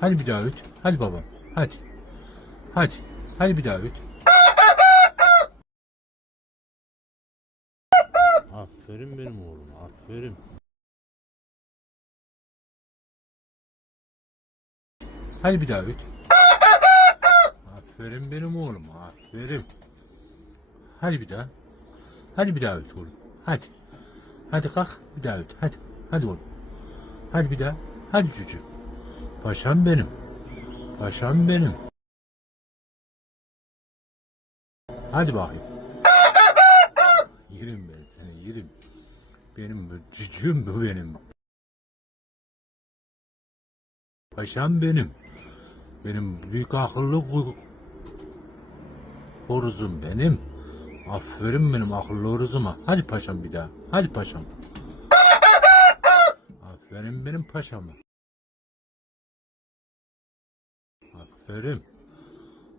Hadi bir daha öt. Hadi babam. Hadi. Hadi. Hadi bir daha öt. Aferin benim oğlum, aferin. Hadi bir daha öt. Aferin benim oğlum. Aferin. Hadi bir daha. Hadi bir daha öt oğlum. Hadi. Hadi kalk bir daha öt. Hadi. Hadi oğlum. Hadi bir daha. Hadi çocuğum. Paşam benim. Paşam benim. Hadi bakayım. Yerim ben seni yerim. Benim cücüğüm bu benim. Paşam benim. Benim büyük akıllı horuzum benim. Aferin benim akıllı horuzuma. Hadi paşam bir daha. Hadi paşam. Aferin benim paşama. Aferin.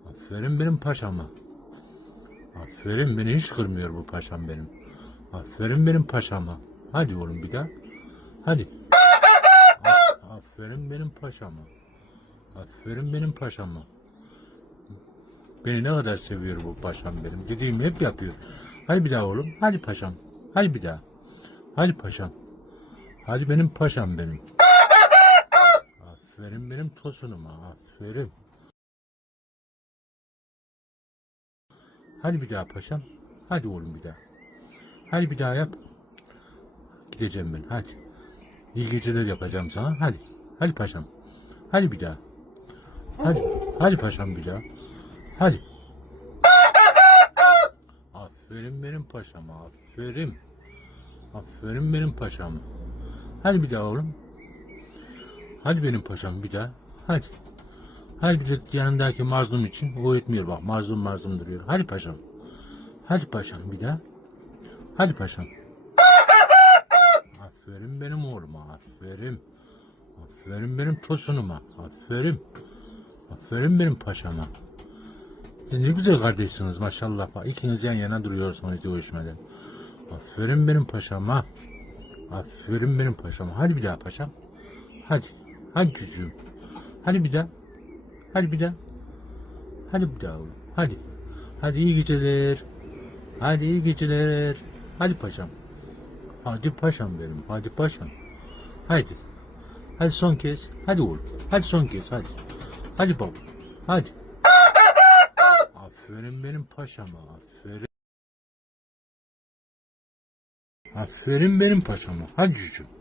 Aferin benim paşama. Aferin beni hiç kırmıyor bu paşam benim. Aferin benim paşama. Hadi oğlum bir daha. Hadi. Aferin benim paşama. Aferin benim paşama. Beni ne kadar seviyor bu paşam benim. Dediğimi hep yapıyor. Hadi bir daha oğlum. Hadi paşam. Hadi bir daha. Hadi paşam. Hadi benim paşam benim. Aferin benim tosunuma. Aferin. Hadi bir daha paşam. Hadi oğlum bir daha. Hadi bir daha yap. Gideceğim ben. Hadi. İyi geceler yapacağım sana. Hadi. Hadi paşam. Hadi bir daha. Hadi. Hadi paşam bir daha. Hadi. Aferin benim paşama. Aferin. Aferin benim paşama. Hadi bir daha oğlum. Hadi benim paşam bir daha. Hadi. De yanındaki mazlum için o etmiyor bak mazlum mazlum duruyor. Hadi paşam. Hadi paşam bir daha. Hadi paşam. Aferin benim oğluma. Aferin. Aferin benim tosunuma. Aferin. Aferin benim paşama. Siz ne güzel kardeşsiniz maşallah. Bak ikiniz yan yana duruyorsunuz dövüşmeden. Aferin benim paşama. Aferin benim paşama. Hadi bir daha paşam. Hadi. Hadi çocuğum. Hadi bir daha. Hadi bir daha. Hadi bir daha oğlum. Hadi. Hadi iyi geceler. Hadi iyi geceler. Hadi paşam. Hadi paşam benim. Hadi paşam. Hadi. Hadi son kez. Hadi oğlum. Hadi son kez. Hadi. Hadi baba. Hadi. Aferin benim paşama. Aferin. Aferin benim paşama. Hadi çocuğum.